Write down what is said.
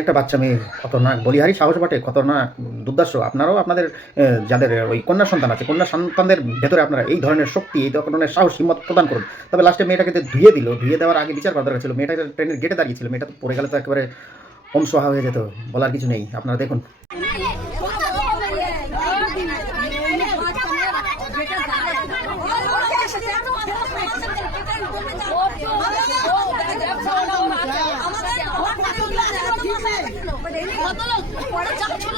একটা বাচ্চা মেয়ে খতরনাক, বলিহারি সাহস বটে, খতরনাক, দুর্ধর্ষ। আপনারাও আপনাদের যাদের ওই কন্যা সন্তান আছে, কন্যা সন্তানদের ভেতরে আপনারা এই ধরনের শক্তি, এই ধরনের সাহস, হিম্মত প্রদান করুন। তবে লাস্টে মেয়েটাকে ধুয়ে দিল, ধুয়ে দেওয়ার আগে বিচার করা দরকার ছিল। মেয়েটা ট্রেনের গেটে দাঁড়িয়েছিল, মেয়েটা তো পড়ে গেলে তো একেবারে হোম সোহা হয়ে যেত, বলার কিছু নেই। আপনারা দেখুন। কত লোক পড়ে যাচ্ছিল